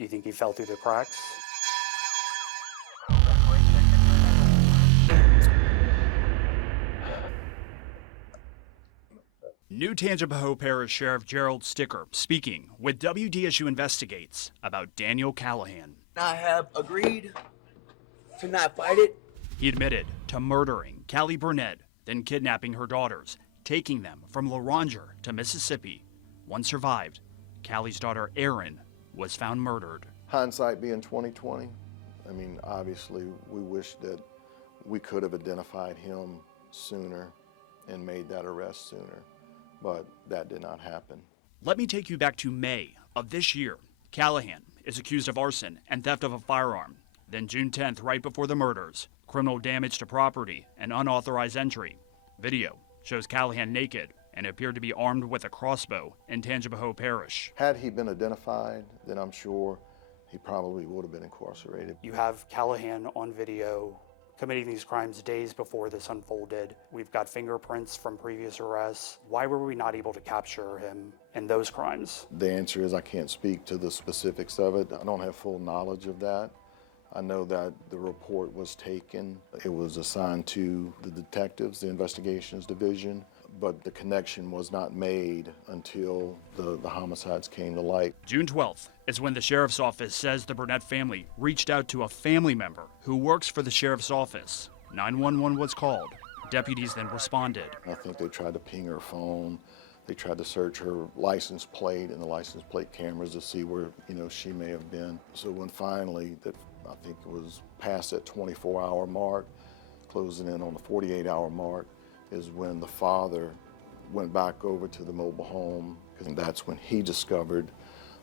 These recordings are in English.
Do you think he fell through the cracks? New Tangipahoa Parish Sheriff Gerald Sticker speaking with WDSU Investigates about Daniel Callahan. I have agreed to not fight it. He admitted to murdering Callie Burnett, then kidnapping her daughters, taking them from Loranger to Mississippi. One survived. Callie's daughter Erin was found murdered. Hindsight being 2020, I mean, obviously we wish that we could have identified him sooner and made that arrest sooner, but that did not happen. Let me take you back to May of this year. Callahan is accused of arson and theft of a firearm. Then June 10th, right before the murders, criminal damage to property and unauthorized entry. Video shows Callahan naked and appeared to be armed with a crossbow in Tangipahoa Parish. Had he been identified, then I'm sure he probably would have been incarcerated. You have Callahan on video committing these crimes days before this unfolded. We've got fingerprints from previous arrests. Why were we not able to capture him in those crimes? The answer is I can't speak to the specifics of it. I don't have full knowledge of that. I know that the report was taken. It was assigned to the detectives, the investigations division, but the connection was not made until the homicides came to light. June 12th is when the sheriff's office says the Burnett family reached out to a family member who works for the sheriff's office. 911 was called. Deputies then responded. I think they tried to ping her phone. They tried to search her license plate and the license plate cameras to see where, she may have been. So when finally, I think it was past that 24-hour mark, closing in on the 48-hour mark, is when the father went back over to the mobile home, and that's when he discovered,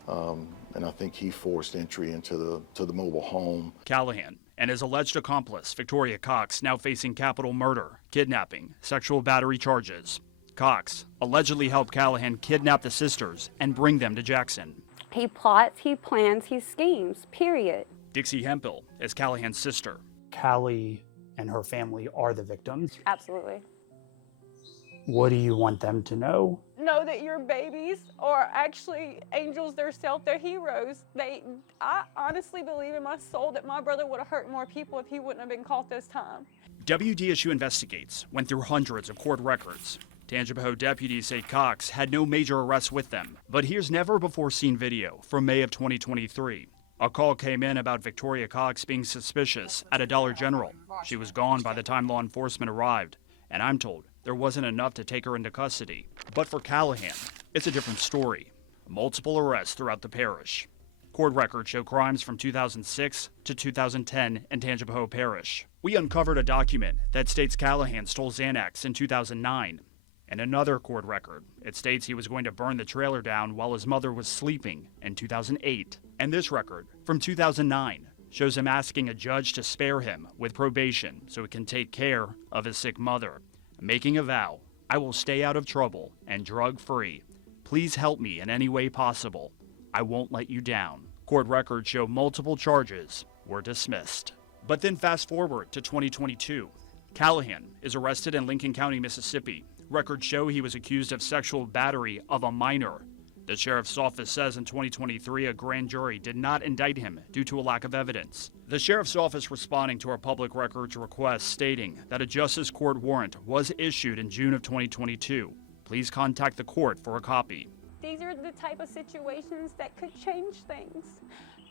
and I think he forced entry into the mobile home. Callahan and his alleged accomplice, Victoria Cox, now facing capital murder, kidnapping, sexual battery charges. Cox allegedly helped Callahan kidnap the sisters and bring them to Jackson. He plots, he plans, he schemes, period. Dixie Hempel is Callahan's sister. Callie and her family are the victims. Absolutely. What do you want them to know? Know that your babies are actually angels themselves, they're heroes. I honestly believe in my soul that my brother would have hurt more people if he wouldn't have been caught this time. WDSU Investigates went through hundreds of court records. Tangipahoa deputies say Cox had no major arrests with them, but here's never-before-seen video from May of 2023. A call came in about Victoria Cox being suspicious at a Dollar General. She was gone by the time law enforcement arrived, and I'm told there wasn't enough to take her into custody. But for Callahan, it's a different story. Multiple arrests throughout the parish. Court records show crimes from 2006 to 2010 in Tangipahoa Parish. We uncovered a document that states Callahan stole Xanax in 2009. And another court record, it states he was going to burn the trailer down while his mother was sleeping in 2008. And this record, from 2009, shows him asking a judge to spare him with probation so he can take care of his sick mother, making a vow, I will stay out of trouble and drug-free. Please help me in any way possible. I won't let you down. Court records show multiple charges were dismissed. But then fast forward to 2022. Callahan is arrested in Lincoln County, Mississippi. Records show he was accused of sexual battery of a minor. The sheriff's office says in 2023 a grand jury did not indict him due to a lack of evidence. The sheriff's office responding to our public records request stating that a justice court warrant was issued in June of 2022. Please contact the court for a copy. These are the type of situations that could change things.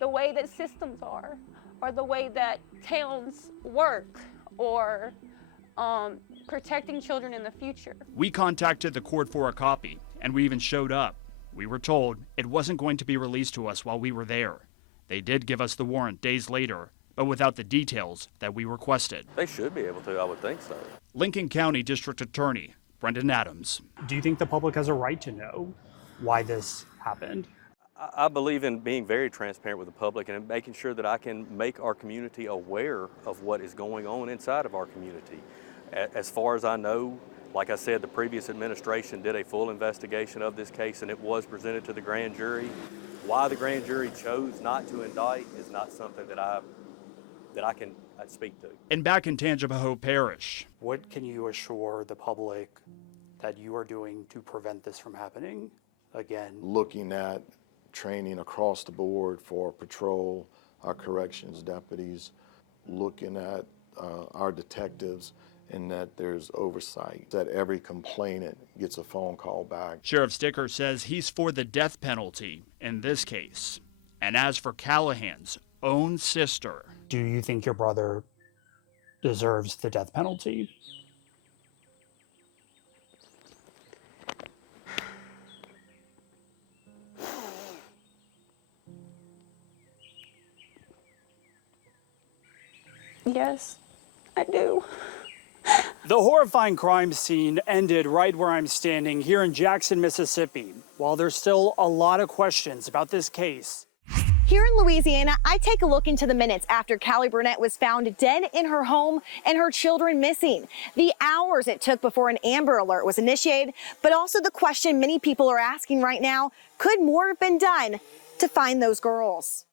The way that systems are, or the way that towns work, or protecting children in the future. We contacted the court for a copy, and we even showed up. We were told it wasn't going to be released to us while we were there. They did give us the warrant days later, but without the details that we requested. They should be able to, I would think so. Lincoln County District Attorney Brendan Adams. Do you think the public has a right to know why this happened? I believe in being very transparent with the public and making sure that I can make our community aware of what is going on inside of our community. As far as I know, like I said, the previous administration did a full investigation of this case and it was presented to the grand jury. Why the grand jury chose not to indict is not something that I can speak to. And back in Tangipahoa Parish. What can you assure the public that you are doing to prevent this from happening again? Looking at training across the board for patrol, our corrections deputies, looking at our detectives, and that there's oversight, that every complainant gets a phone call back. Sheriff Sticker says he's for the death penalty in this case. And as for Callahan's own sister, Do you think your brother deserves the death penalty? Yes, I do. The horrifying crime scene ended right where I'm standing here in Jackson, Mississippi. While there's still a lot of questions about this case, Here in Louisiana, I take a look into the minutes after Callie Burnett was found dead in her home and her children missing. The hours it took before an Amber Alert was initiated, but also the question many people are asking right now, could more have been done to find those girls?